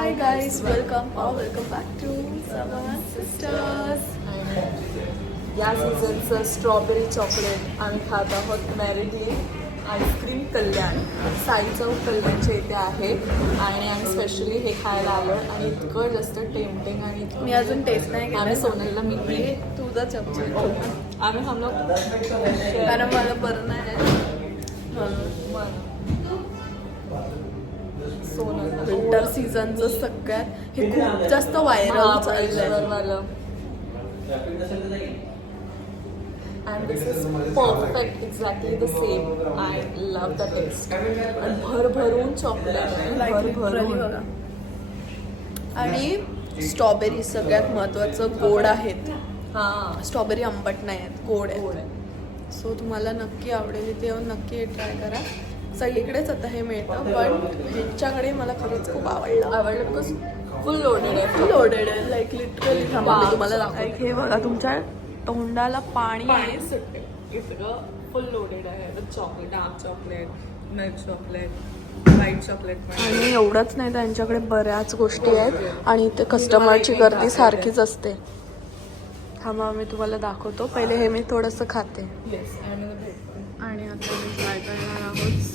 Hi guys welcome welcome back to Saman sisters या सीझनचं strawberry chocolate आम्ही खात आहोत मॅरिडी आईस्क्रीम कल्याण. साई चौक कल्याणच्या इथे आहे. आणि आम्ही स्पेशली हे खायला आलो आणि इतकं जास्त टेम्पटिंग आणि मी अजून टेस्ट नाही आम्ही सोनलला मी मी तुझा चमचा. आम्ही हम लोग कारण मला बरं नाही सोनल विंटर सीझनचं सगळ्यात हे खूप जास्त व्हायरल चाललंय and this is perfect exactly the same I love the taste आणि भरभरून चॉकलेट भरभरून. आणि स्ट्रॉबेरी सगळ्यात महत्वाचं गोड आहेत. हां. स्ट्रॉबेरी आंबट नाही आहेत. गोड आहे सो तुम्हाला नक्की आवडेल इथे येऊन नक्की ट्राय करा. सगळीकडेच आता हे मिळतं पण ह्यांच्याकडे मला खरंच खूप आवडलं. आवडलं बिकॉज फुल लोडेड आहे. लोडेड आहे लाईक लिटरली. तुम्हाला हे बघा तुमच्या तोंडाला पाणी पाणी सुटते. इतकं फुल लोडेड आहे. Chocolate dark chocolate milk chocolate आणि एवढंच नाही त्यांच्याकडे बऱ्याच गोष्टी आहेत. आणि इथे कस्टमरची गर्दी सारखीच असते. थांबा मी तुम्हाला दाखवतो. पहिले हे मी थोडंसं खाते. आणि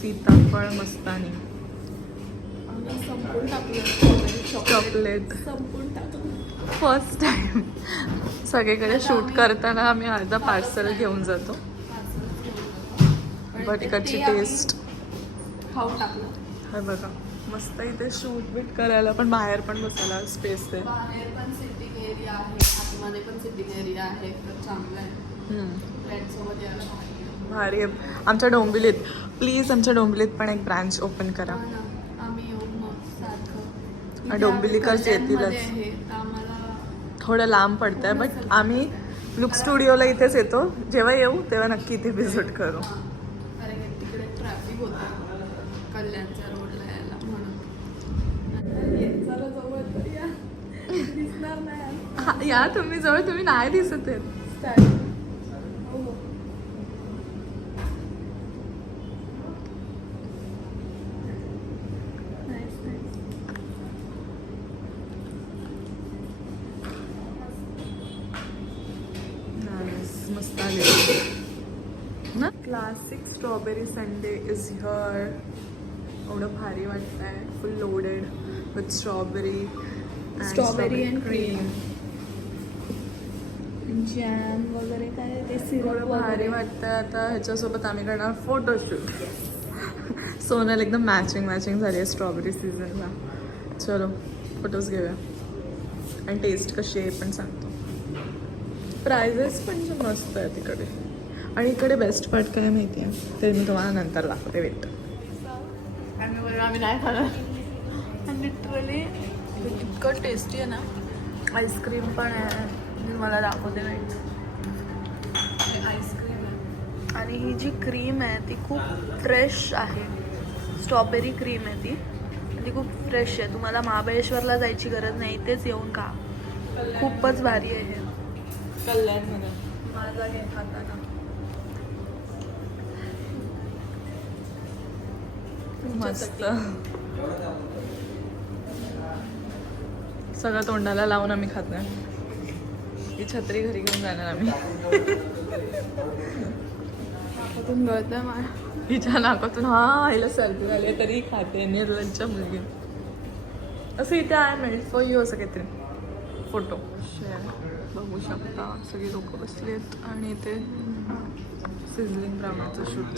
सीताफळ मस्तानी. टाकलं चॉकलेट टाकलं. फर्स्ट टाइम सगळीकडे शूट करताना आम्ही अर्धा पार्सल घेऊन जातो. बट इकडची टेस्ट टाकलं. हे बघा मस्त इथे शूट बीट करायला पण बाहेर पण बसायला स्पेस आहे बाहेर पण सिटिंग एरिया आहे आतमध्ये पण सिटिंग एरिया आहे तर चांगलं आहे. यायला भारी आहे. आहे आमच्या डोंबिवलीत प्लीज आमच्या डोंबिवलीत पण एक ब्रांच ओपन करा. डोंबिवलीकरच कल्याणमध्ये येतीलच. आहे, थोडं लांब पडतंय बट आम्ही लुक स्टुडिओला इथेच येतो. जेव्हा येऊ तेव्हा नक्की इथे व्हिजिट करू. या. हा, तुम्ही जवळ तुम्ही नाही दिसत आहेत Style. हो, हो. Nice, nice. मस्त आले ना classic strawberry sundae is here एवढं भारी वाटतंय. Full loaded with strawberry Strawberry and cream. Jam वगैरे काय ते सिरप भारी वाटतंय. आता ह्याच्यासोबत आम्ही करणार फोटोशूट सोनल एकदम मॅचिंग मॅचिंग झाली आहे स्ट्रॉबेरी सीझनला चलो फोटोज घेऊया. आणि टेस्ट कशी आहे पण सांगतो. प्रायझेस पण मस्त आहे तिकडे. आणि इकडे बेस्ट पार्ट काय माहिती आहे? ते मी तुम्हाला नंतर दाखवते वेट आम्ही नाही खाणार. लिटरली इतकं टेस्टी आहे ना. आईस्क्रीम पण आहे. मी मला दाखवते वेट आईस्क्रीम आहे. आणि ही जी क्रीम आहे ती खूप फ्रेश आहे. स्ट्रॉबेरी क्रीम आहे ती. ती खूप फ्रेश आहे. तुम्हाला महाबळेश्वरला जायची गरज नाही. इथेच येऊन खा. खूपच भारी आहे हे. कल्याणमध्ये. माझा घे खाताना. मस्त. सगळं तोंडाला लावून आम्ही खातोय ही छत्री घरी घेऊन जाणार आम्ही. मा हिच्या नाकातून. हा हिला सर्दी झाली तरी खाते निर्लजच्या मुलगी. असं इथे आहे मिळेल फॉर यू असं काहीतरी. फोटो शेअर बघू शकता. सगळी लोक बसली आहेत आणि इथे सिझलिंग ब्राऊनचं शूट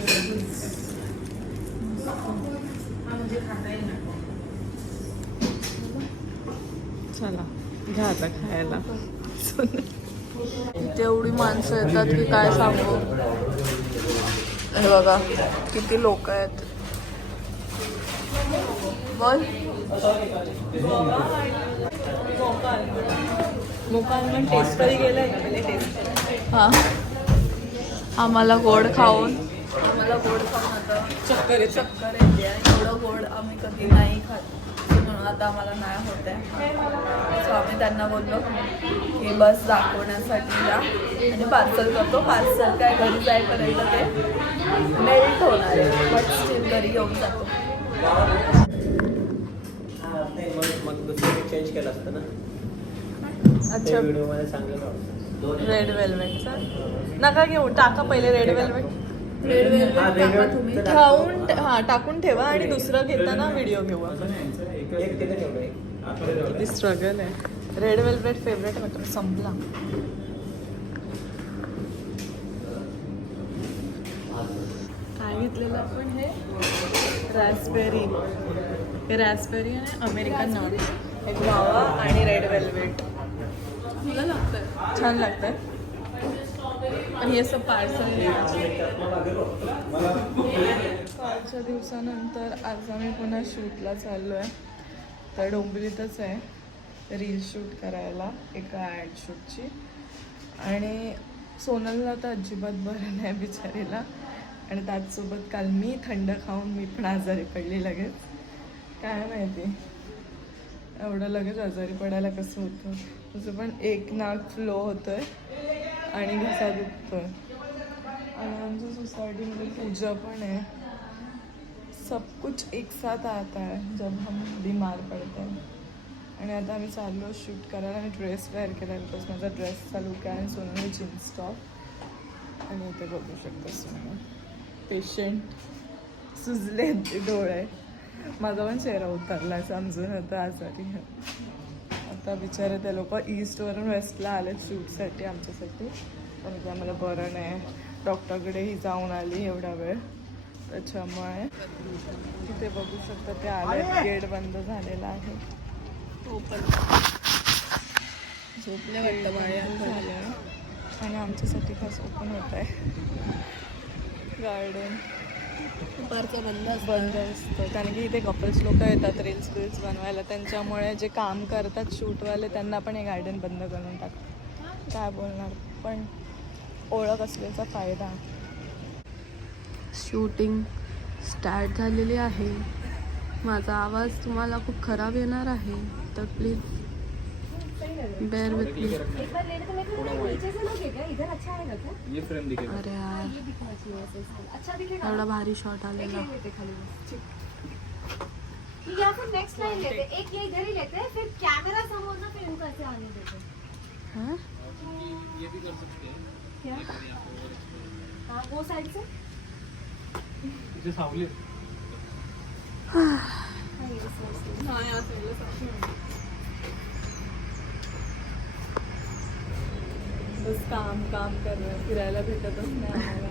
चला घ्या आता खायला. तेवढी माणसं येतात की काय सांगू? हे बघा किती लोक आहेत. बोल. हा. आम्हाला गोड खाऊन आम्हाला गोड खाऊन आता चक्कर चक्कर. येते एवढं गोड आम्ही कधी नाही खात. म्हणून आता आम्हाला नाही होत आहे. सो आम्ही त्यांना बोललो की बस दाखवण्यासाठी या आणि पार्सल करतो. पार्सल काय घरी जाईपर्यंत ते मेल्ट होणार आहे. बट स्टील घरी येऊन जातो. हा, नाही मग मग दुसरं चेंज केलं असतं ना ते अच्छा व्हिडिओमध्ये चांगलं रेड वेल्वेटचा नका घेऊ. टाका पहिले रेड वेल्वेट रेड वेलवेट हा, टाका वेगळं- तुम्ही. ठेवून हा टाकून ठेवा आणि दुसरं घेताना व्हिडिओ घेऊ. किती स्ट्रगल आहे. रेड वेल्वेट फेवरेट वाटतं संपला. काय घेतलेलं आपण हे? रॅसबेरी हे रॅसबेरी आणि अमेरिकन नॉट एक मावा आणि रेड वेल्वेट तुला लागतंय. छान लागतंय. पण हे असं पार्सल कालच्या दिवसानंतर आज आम्ही पुन्हा शूटला चाललो आहे तर डोंबिवलीतच आहे. रील शूट करायला एका ॲड शूटची. आणि सोनलला तर अजिबात बरं नाही बिचारीला. आणि त्याचसोबत काल मी थंड खाऊन मी पण आजारी पडली लगेच. काय माहिती? एवढं लगेच आजारी पडायला कसं होतं? तुझं पण एक नाक फ्लो होतोय. आणि घसा आहे आणि आमच्या सोसायटीमध्ये पूजा पण आहे. सब कुछ एक साथ आता है जब हम बीमार पड़ते आणि आता आम्ही चाललो शूट करायला आणि ड्रेस वेअर केला बिकॉज माझा ड्रेस चालू काय आणि सोनू जीन्स टॉप आणि इथे बघू शकतो सोनू. पेशंट सुजले ते डोळे. माझा पण चेहरा उतरला समजून होतं आजारी आता बिचारे ते लोक ईस्टवरून वेस्टला आले शूटसाठी आमच्यासाठी. पण ते आम्हाला बरं नाही. डॉक्टरकडेही जाऊन आली एवढा वेळ. त्याच्यामुळे तिथे बघू शकता ते आले गेट बंद झालेला आहे. झोपले वाटतं बाळ्या झालं. आणि आमच्यासाठी खास ओपन होत आहे गार्डन. दुपारचं बंद बंद असतं. कारण की इथे कपल्स लोक येतात रील्स बिल्स बनवायला. त्यांच्यामुळे जे काम करतात शूटवाले त्यांना पण हे गार्डन बंद करून टाकतात. काय बोलणार? पण ओळख असल्याचा फायदा. शूटिंग स्टार्ट झालेली आहे. माझा आवाज तुम्हाला खूप खराब येणार आहे तर प्लीज बेअर विथ मी एक बार लेने तो मेरे को नीचे से लोगे क्या इधर अच्छा आएगा क्या ये फ्रेम दिखेगा अरे यार. ये एवढा भारी शॉट आलेला. ले लेते खाली बस ठीक या फिर नेक्स्ट लाइन लेते एक ये इधर ही? लेते हैं फिर कैमरा समोर ना फिर इनको ऐसे आने देते हैं। हां ये भी कर सकते हैं क्या हाँ वो साइड से इथे सावली हाँ, yes, yes, yes. बस काम काम कर रहे हैं. फिरायला भेटतच नाही आम्हाला.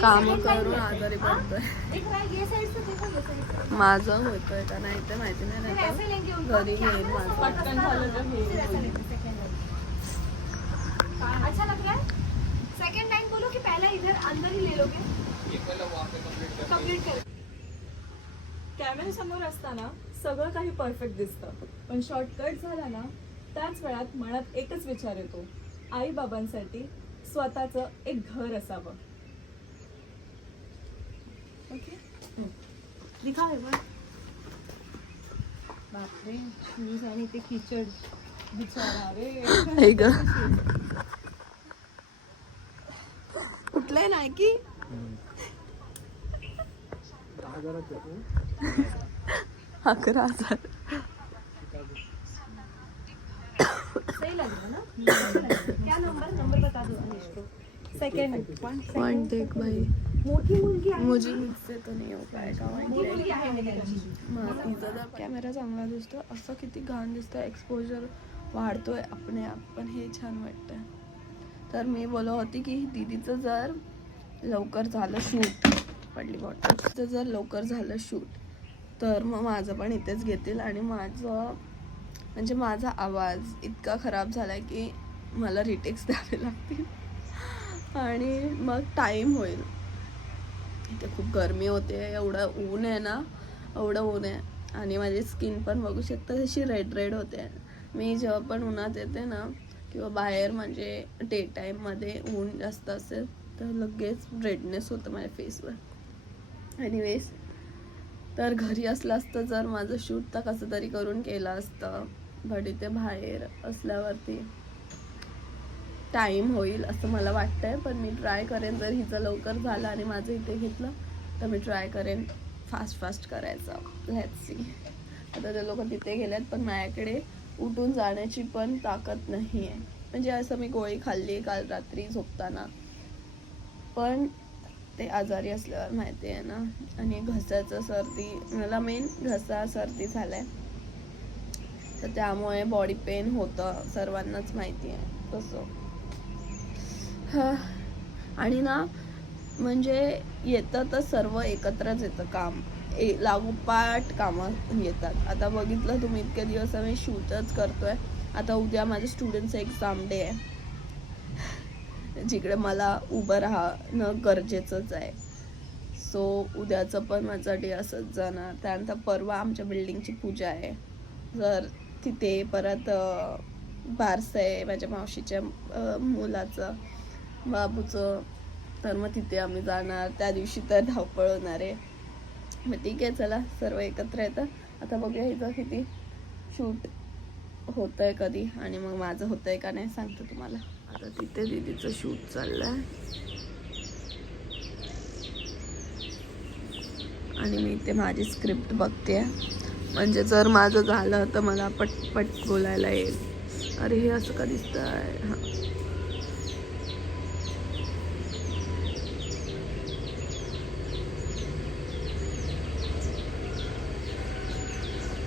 काम करून। आजारी हाँ? पडतोय. है माझं होतंय का? नाही ते माहिती नाही तर घरी. समोर पटकन झालं तर हे line. अच्छा लग रहा है सेकंड लाइन बोलो कि पहला इधर अंदर ही ले लोगे. ये पहले वहाँ पे कंप्लीट कर कंप्लीट कर. कॅमेरा समोर असताना सगळं काही परफेक्ट दिसतं. पण शॉर्टकट झाला ना त्याच वेळात मनात एकच विचार येतो. आई बाबांसाठी स्वतःचं एक घर असावं. ओके. दिखा एक बार. बापरे शूज आणि ते किचड बिचारा रे. हे ग. कुठलंय नाही की अकरा हजार. सही लग रहा है ना क्या नंबर नंबर बता दो अनिश को सेकंड वन भाई मोठी मुलगी आहे मुझे मुझसे तो नहीं हो पाएगा मुलगी आहे तिचा जर कॅमेरा चांगला दिसतो असं किती घाण दिसतं एक्सपोजर वाढतोय आपण आप पण हे छान वाटतं तर मी बोलत होती की दीदीचं जर लवकर झालं शूट पडली बॉटल जर लवकर झालं शूट तर मग माझं पण इथेच घेतील आणि माझं म्हणजे माझा आवाज इतका खराब झाला आहे की मला रिटेक्स द्यावे लागतील. आणि मग टाईम होईल. इथे खूप गरमी होते एवढं ऊन आहे ना एवढं ऊन आहे. आणि माझी स्किन पण बघू शकता तशी रेड रेड होते. मी जेव्हा पण उन्हात येते ना किंवा बाहेर म्हणजे डे टाईममध्ये ऊन जास्त असेल तर लगेच रेडनेस होतं माझ्या फेसवर एनिवेज तर घरी असलं असतं जर माझं शूट तर कसं तरी करून केलं असतं. बट इथे बाहेर असल्यावरती टाईम होईल असं मला वाटतंय. पण मी ट्राय करेन. जर हिचं लवकर झालं आणि माझं इथे घेतलं तर मी ट्राय करेन फास्ट फास्ट करायचं. लेट्स सी आता ते लोक तिथे गेलेत पण माझ्याकडे उठून जाण्याची पण ताकद नाही आहे म्हणजे असं मी गोळी खाल्ली काल रात्री झोपताना. पण ते आजारी असल्यावर माहिती आहे ना. आणि घसाचं सर्दी मला मेन घसा सर्दी झालाय. तर त्यामुळे बॉडी पेन होतं सर्वांनाच माहिती आहे तसं. आणि ना म्हणजे येतं तर सर्व एकत्रच येतं काम. ए लागोपाठ कामं येतात. आता बघितलं तुम्ही इतके दिवस आम्ही शूटच करतोय. आता उद्या माझ्या स्टुडंटचं एक्झाम डे आहे. जिकडे मला उभं राहणं गरजेचंच आहे. सो उद्याचं पण माझा डे असंच जाणार. त्यानंतर परवा आमच्या बिल्डिंगची पूजा आहे. जर तिथे परत बारसं आहे माझ्या मावशीच्या मुलाचं बाबूचं तर मग तिथे आम्ही जाणार. त्या दिवशी तर धावपळ होणार आहे. मग ठीक आहे चला सर्व एकत्र येतं. आता बघूया हिचं किती शूट होतं आहे कधी आणि मग माझं होतं आहे का नाही सांगतो तुम्हाला. आता तिथे दीदीचं शूट चाललं आहे आणि मी इथे माझी स्क्रिप्ट बघते म्हणजे जर माझं झालं तर मला पटपट बोलायला येईल. अरे हे असं का दिसतंय? हां.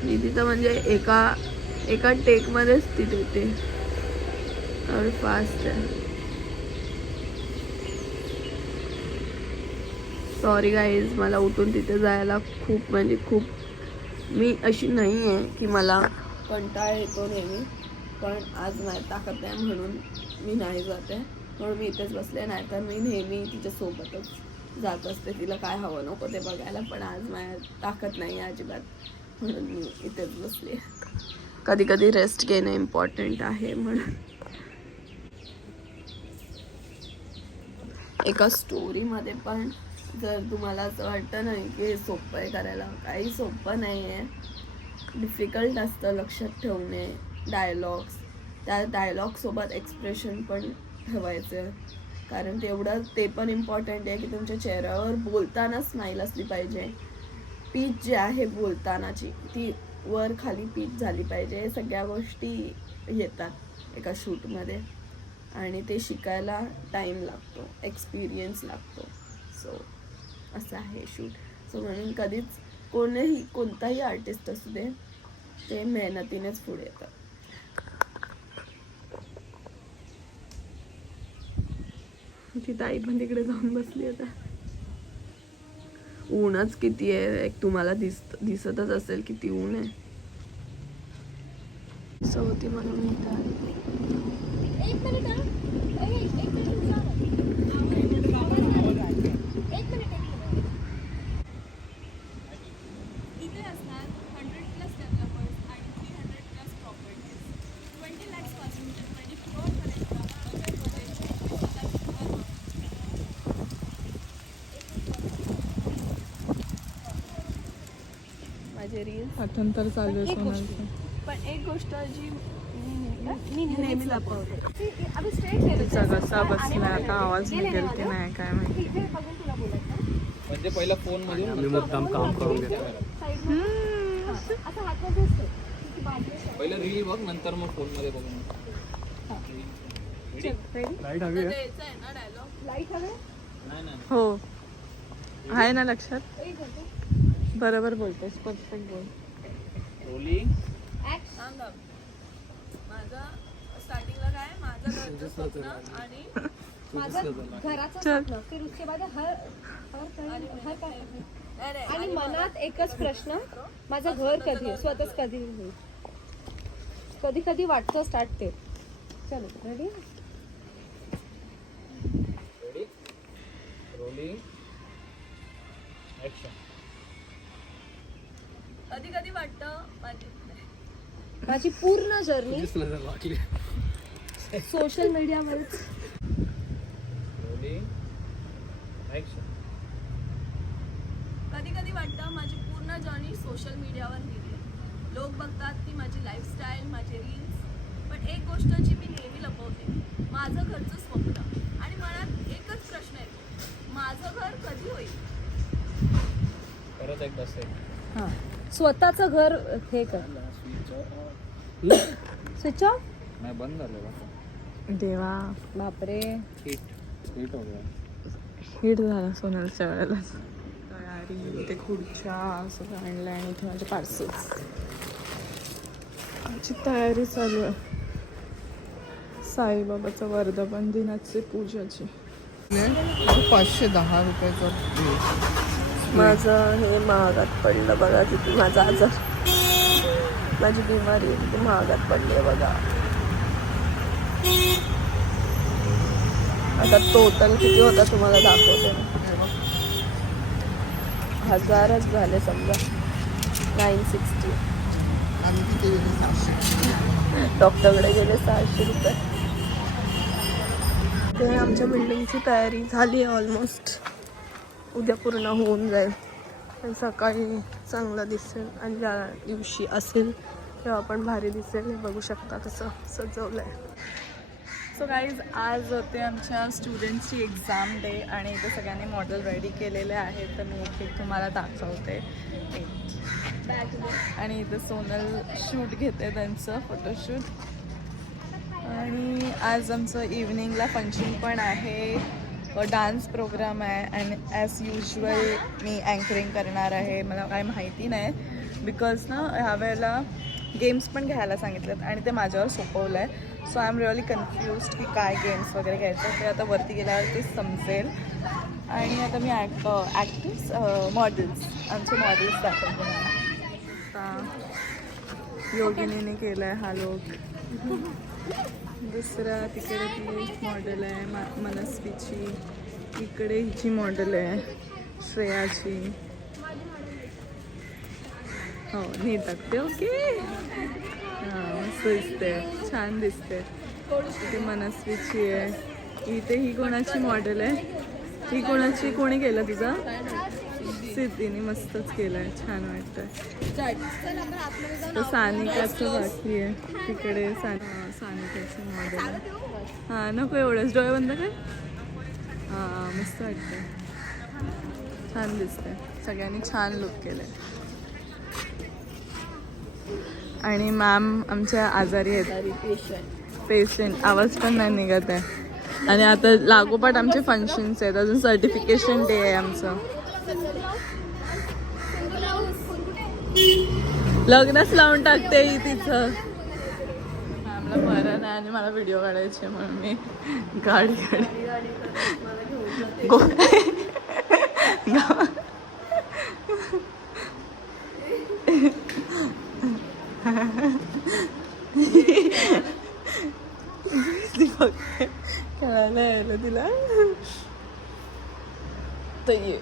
दीदी तर म्हणजे एका एका टेकमध्येच ती देते. और फास्ट आहे सॉरी गाईज मला उठून तिथे जायला खूप म्हणजे खूप मी अशी नाही आहे की मला कंटाळा येतो नेहमी पण आज माझ्या ताकद नाही म्हणून मी नाही जाते. म्हणून मी इथेच बसले नाही तर मी नेहमी तिच्यासोबतच जात असते. तिला काय हवं नको ते बघायला पण आज माझ्या ताकद नाही अजिबात. म्हणून मी इथेच बसले. कधी कधी रेस्ट घेणं इम्पॉर्टंट आहे म्हणून. एका स्टोरीमध्ये पण जर तुम्हाला असं वाटतं नाही की हे सोपं आहे करायला काही सोपं नाही आहे. डिफिकल्ट असतं लक्षात ठेवणे डायलॉग्स त्या डायलॉगसोबत एक्सप्रेशन पण ठेवायचं. कारण तेवढं ते पण इम्पॉर्टंट आहे की तुमच्या चेहऱ्यावर बोलताना स्माईल असली पाहिजे. पीच जी आहे बोलतानाची ती वर खाली पीच झाली पाहिजे. सगळ्या गोष्टी येतात एका शूटमध्ये आणि ते शिकायला टाईम लागतो एक्सपिरियन्स लागतो. सो असं आहे शूट सो म्हणून कधीच कोणीही कोणताही आर्टिस्ट असू दे ते मेहनतीनेच पुढे येतात. ती ताई पण तिकडे जाऊन बसली आता. ऊनच किती आहे एक तुम्हाला दिस दिसतच असेल किती ऊन आहे. सो होती म्हणून हा. पाठांतर चालू पण एक गोष्ट जी तिचा कसा आता आवाज निघेल की नाही काय माहिती. बघून म्हणजे पहिला फोनमध्ये मी मुद्दाम काम करून घेतो. पहिला रील बघ नंतर मग फोनमध्ये बघ लाइट हवी लाइट हवे? नाही नाही. हो. आहे ना लक्षात? बरोबर बोलतोस परफेक्ट बोल. रोलिंग ऍक्ट माझा स्टार्टिंगला काय माझं घरचं स्वप्न आणि माझं घराचं स्वप्न फिर उसके बाद हर हर काही हर काय नाही, नाही, आणि मनात एकच प्रश्न माझं घर कधी? स्वतःच कधी होईल कधी कधी वाटतं स्टार्ट ते. चलो रेडी रेडी रोलिंग ऍक्शन कधी कधी वाटतं माझी पूर्ण जर्नी सोशल मीडियावरच कधी कधी वाटतं माझी पूर्ण जर्नी सोशल मीडियावर लिहिली आहे लोक बघतात की माझी लाईफस्टाईल माझे रील्स पण एक गोष्ट जी मी नेहमी लपवते. माझं घरचं स्वप्न. आणि मनात एकच प्रश्न येतो. माझं घर कधी होईल? परत एकदा सेट हा. स्वतःचं घर हे कर. स्विच ऑफ नाही बंद झालं देवा. बापरे. हिट हिट हो गया. हिट झाला सोनलच्या वेळेलाच तयारी इथे खुर्च्या सगळं आणलं आणि इथे माझे पार्सल्स आमची तयारी चालू आहे. साईबाबाचं वर्धापन दिनाची पूजाची. पाचशे दहा रुपयाचं माझं हे महागात पडलं बघा किती माझा आजार. माझी बिमारी आहे किती महागात पडली आहे बघा. आता टोटल किती होता तुम्हाला दाखवते. हजारच झाले समजा. नाईन सिक्स्टी डॉक्टरकडे गेले सहाशे रुपये. तर आमच्या बिल्डिंगची तयारी झाली आहे ऑलमोस्ट उद्या पूर्ण होऊन जाईल. सकाळी चांगला दिसेल आणि ज्या दिवशी असेल तेव्हा आपण भारी दिसेल. हे बघू शकता तसं सजवलं आहे सो गाईज आज होते आमच्या स्टुडंटची एक्झाम डे आणि इथे सगळ्यांनी मॉडेल रेडी केलेले आहेत तर मी एक एक तुम्हाला दाखवते. आणि इथं सोनल शूट घेते त्यांचं फोटोशूट आणि आज आमचं इव्हनिंगला फंक्शन पण आहे. डान्स प्रोग्राम आहे अँड ॲज युजल मी अँकरिंग करणार आहे. मला काय माहिती नाही. बिकॉज ना ह्या वेळेला गेम्स पण घ्यायला सांगितलेत आणि ते माझ्यावर सोपवलं आहे so I am really confuse की काय गेम्स वगैरे घ्यायचं ते आता वरती गेल्यावर ते समजेल. आणि आता मी ॲक्ट ॲक्टिव्स मॉडेल्स आमचे मॉडेल्स दाखवते आता योगिनीने केलं आहे हा लोक. दुसरा तिकडे ती मॉडेल आहे मा मनस्वीची. इकडे हिची मॉडेल आहे श्रेयाची. हो नीट टाकते ओके हां मस्त दिसते छान दिसते ते मनस्वीची आहे इथे ही कोणाची मॉडेल आहे ही कोणाची कोणी केलं तुझा सिद्धीने मस्तच केलं आहे छान वाटतं तर सानिकाचं बाकी आहे तिकडे सा सानिकाचं मॉडेल आहे हां नको एवढंच डोळे बंद काय हां मस्त वाटतं छान दिसतंय सगळ्यांनी छान लुक केलं आणि मॅम आमच्या आजारी आहेत. पेशंट आवाज पण नाही निघत आहे. आणि आता लागोपाठ आमचे फंक्शन्स आहेत. अजून सर्टिफिकेशन डे आहे आमचं. लग्नच लावून टाकते तिथं तिचं. मॅमला बरं नाही आणि मला व्हिडिओ काढायचे म्हणून मी गाडी गाडी गो गा- ती बघते खेळायला यायला तिला तर ये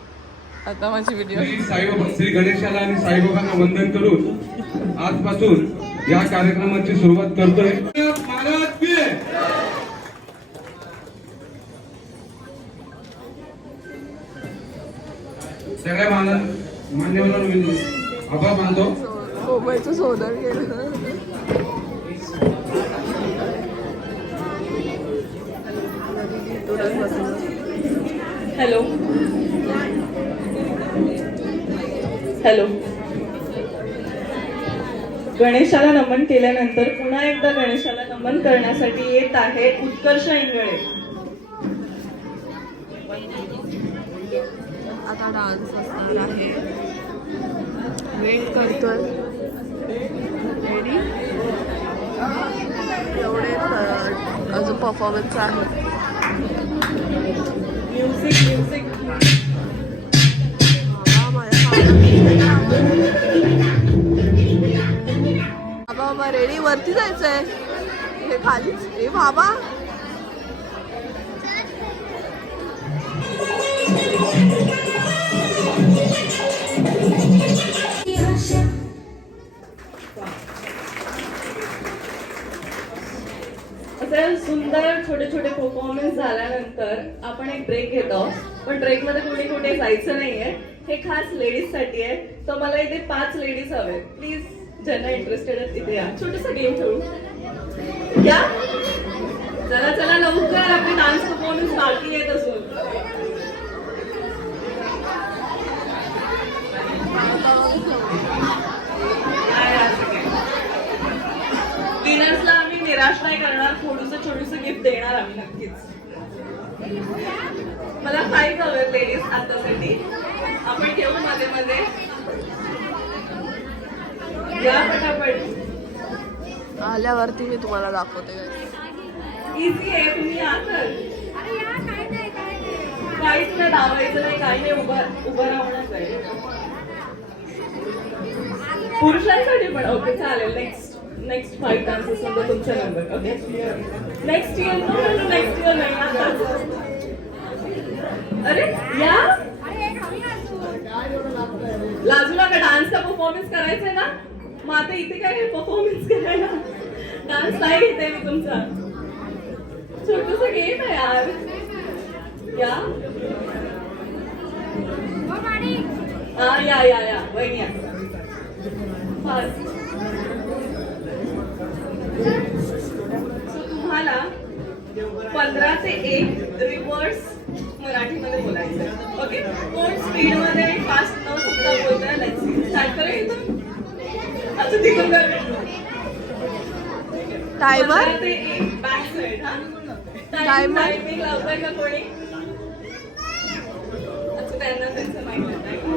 आता माझी व्हिडिओ साईबाबा श्री गणेशाला आणि साईबाबांना वंदन करून आजपासून या कार्यक्रमाची सुरुवात करतोय सगळ्या मान मान्यवरांना आभार मानतो. मोबाईलचं सोदर केलं हॅलो. हॅलो. गणेशाला नमन केल्यानंतर पुन्हा एकदा गणेशाला नमन करण्यासाठी येत आहे उत्कर्ष इंगळे. आता डान्स असणार आहे. वेट करतोय. एवढे अजून परफॉर्मन्स आहे. म्युझिक म्युझिक बाबा रेडी? वरती जायचंय. हे खालीच? हे बाबा. असे सुंदर छोटे छोटे परफॉर्मन्स झाल्यानंतर आपण एक ब्रेक घेतो. पण ब्रेकमध्ये कुठे कुठे जायचं नाहीये. हे खास लेडीजसाठी आहे. तर मला इथे पाच लेडीज हवे प्लीज ज्यांना इंटरेस्टेड आहेत तिथे या. छोटसा गेम खेळू. या. चला चला लवकर आपले डान्स परफॉर्मन्स बाकी आहेत असून विनर्सला आम्ही निराश नाही करणार थोडस गिफ्ट देणार आम्ही नक्कीच. मला फाईव्ह हवे लेडीज आतासाठी. आपण घेऊ मध्ये मध्ये. या पटापट. आल्यावरती मी तुम्हाला दाखवते. इझी आहे तुम्ही या तर. अरे या काय नाही काय नाही. काहीच नाही धावायचं नाही काही नाही उभं उभं राहणंच आहे. पुरुषांसाठी पण ओके चालेल नेक्स्ट नेक्स्ट फाईव्ह डान्सेस नंतर तुमचा number okay next year no next year नाही. अरे या अरे एक हवी अजून लाजू नका डान्सचा परफॉर्मन्स करायचा आहे ना? मग आता इथे काय परफॉर्मन्स करायला? डान्स नाही घेते मी तुमचा. छोटस गेम आहे यार. या? हो हा या या या. वहिनी या. फास्ट तुम्हाला पंधरा ते एक रिव्हर्स मराठीमध्ये बोलायचं ओके कोण स्पीडमध्ये फास्ट न चुकता बोलतोय. इथून. अच्छा तिकडून? पंधरा ते एक. बॅक साईड हा? टायमिंग लावताय का कोणी? अच्छा त्यांना त्यांचं माहिती आहे का?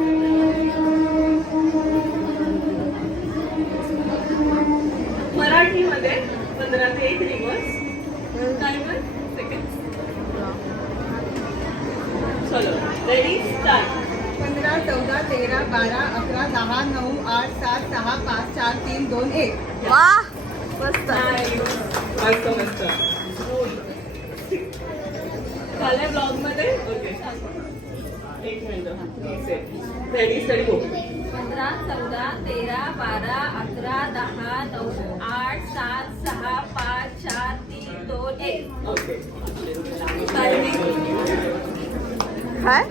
मराठीमध्ये पंधरा ते एक रिवर्स टायमर सेकंड चलो रेडी स्टार्ट पंधरा चौदा तेरा बारा अकरा दहा नऊ आठ सात सहा पाच चार तीन दोन एक वा मस्त मस्त मस्त झालंय ब्लॉगमध्ये ओके एक मिनिट रेडी स्टडी गो पंधरा चौदा तेरा बारा अकरा दहा नऊ आठ सात सहा पाच चार तीन दोन एक. काय?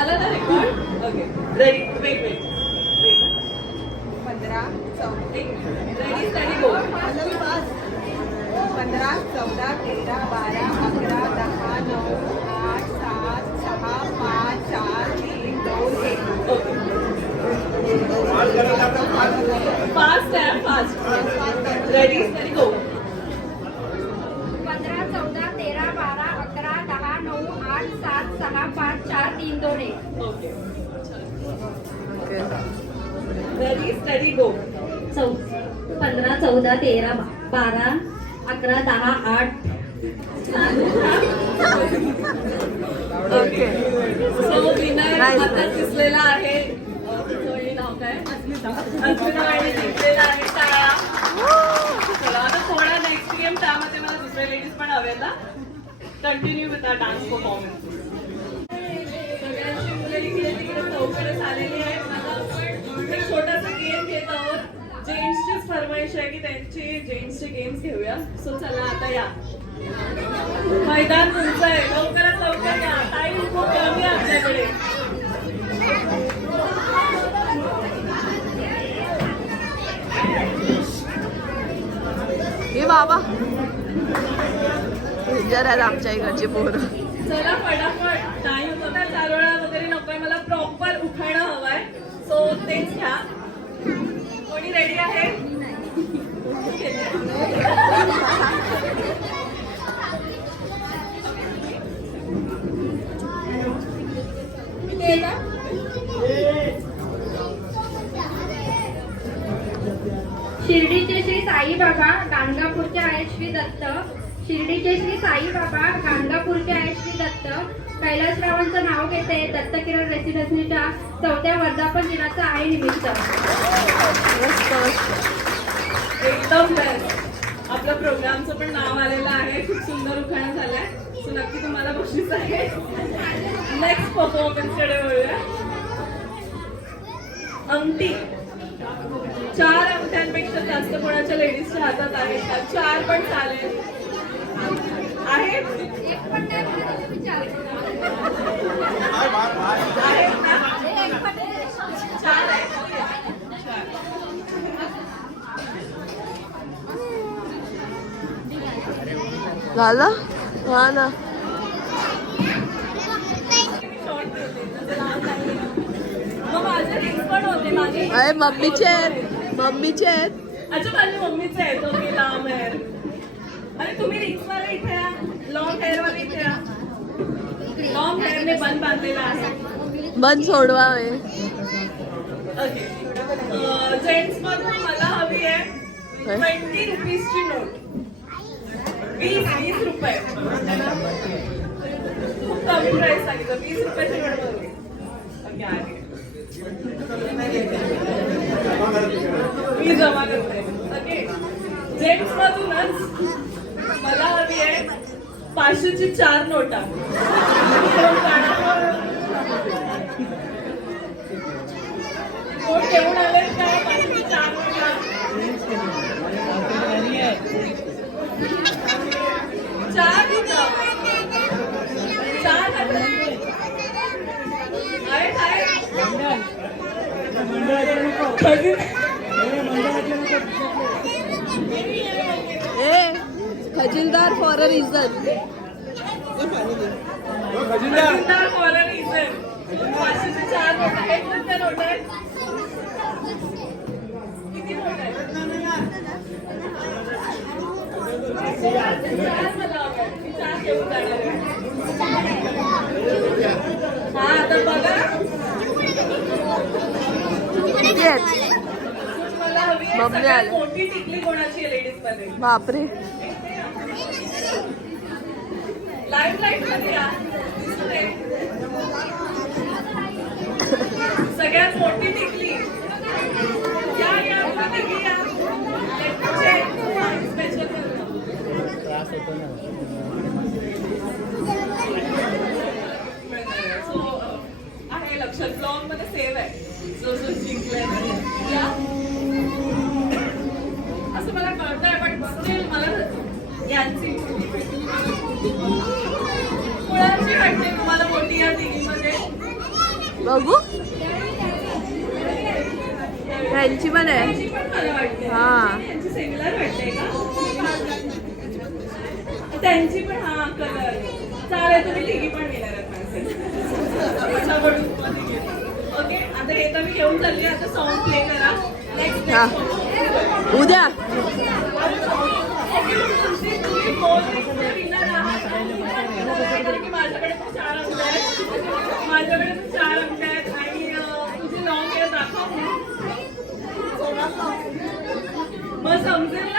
आला ना record okay ready wait wait पंधरा चौ रेडी स्टडी गो पंधरा चौदा तेरा बारा अकरा दहा नऊ आठ सात सहा पाच चार तीन दोन एक फास्ट आहे फास्ट रेडी स्टडी गो पंधरा चौदा तेरा बारा अकरा दहा नऊ आठ सात सहा पाच चार तीन दोन एक. Okay okay ready steady go चौ पंधरा चौदा तेरा बारा अकरा दहा आठ. ओके सो विनर आता. दिसलेला आहे. जिंकलेला आहे टाळा चला आता थोडा नेक्स्ट गेम त्यामध्ये मला दुसऱ्या लेडीज पण हवेत continue with a dance performance सगळ्यांची मुलं इकडे तिकडे चौकडेच आलेली आहेत आता एक छोटासा गेम घेत आहोत जेंट्सचीच फरमाईश आहे की त्यांचे जेंट्सचे गेम्स घेऊया सो चला आता या मैदान तुमचं आहे लवकरात लवकर या टाईम खूप कमी आहे आपल्याकडे बाबा. डेंजर आहेत आमच्या इकडचे पोर. चला फटाफट. टाइम होता चार वेळा वगैरे नकोय. मला प्रॉपर उखाणं हवंय. सो तेच घ्या. कोणी रेडी आहे? शिर्डीचे श्री साईबाबा बाबा आहेत श्री दत्त. शिर्डीचे श्री साईबाबा गाणगापूरचे आहेत श्री दत्त. कैलासरावांचं नाव घेते दत्त किरण रेसिडेन्सीच्या चौथ्या वर्धापन दिनाचं आहे निमित्त. एकदम आपलं आपल्या प्रोग्रामचं पण नाव आलेलं आहे. खूप सुंदर उखाण झालंय. सो नक्की तुम्हाला बक्षीस आहे. नेक्स्ट परफॉर्मन्सकडे वळूया अंगठी. चार अंगठ्यांपेक्षा जास्त कोणाच्या लेडीजच्या हातात आहेत का? चार पण चालेल. आहेत? चार. झालं? हा ना मग माझे रिंग्स पण होते मागे अरे मम्मीचे आहेत. मम्मीचे आहेत. अच्छा माझ्या मम्मीचे आहेत. ओके लांब हेअर अरे तुम्ही रिंग्स वाले इथे या. लॉंग हेअर वाले इथे या. लॉंग हेअरने बंद बांधलेला आहे. बन सोडवावे ओके जेंट्स मधून मला हवी आहे ट्वेंटी रुपीजची नोट वीस वीस रुपये. खूप कमी प्राइस सांगितलं वीस रुपयाची नोट ओके मी जमा करते. ओके मधूनच मला हवी आहे पाचशेची चार नोटा. कोण घेऊन आले काय पाचशेची चार नोटा. चार नोटा चार आहेत आहेत खजिनदार फॉर अ रिझन खजिनदार. फॉर अ रिझन पाचशेचे चार नोट आहेत कोणत्या नोट आहेत किती नोट आहेत? चार मला हव्या आहेत. मी चार घेऊन जाणार आहे. हा आता बघा. किती आहेत मम्मी आले. मोठी टिकली कोणाची आहे लेडीजमध्ये बापरे. सगळ्यात मोठी टिकली या या तुम्ही टिकली या स्पेशल त्रास होतो ना सो आहे लक्षात ब्लॉगमध्ये सेव्ह जिंकलाय असं मला कळतंय पण स्टील मला यांची मुळाची वाटते तुम्हाला मोठी या तिघीमध्ये. बघू. त्यांची पण आहे. त्यांची पण हा. त्यांची पण हा कलर चालेल तुम्ही तिघी पण घेणार. आता हे तर मी घेऊन चालली आता सॉन्ग प्ले करा. नेक्स्ट हा. उद्या? कारण की माझ्याकडे पण चार अंक आहेत माझ्याकडे पण चार अंक आहेत आणि अं, तुझे लॉंग हेअर दाखव. मग समजेल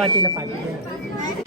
Kawati na pati.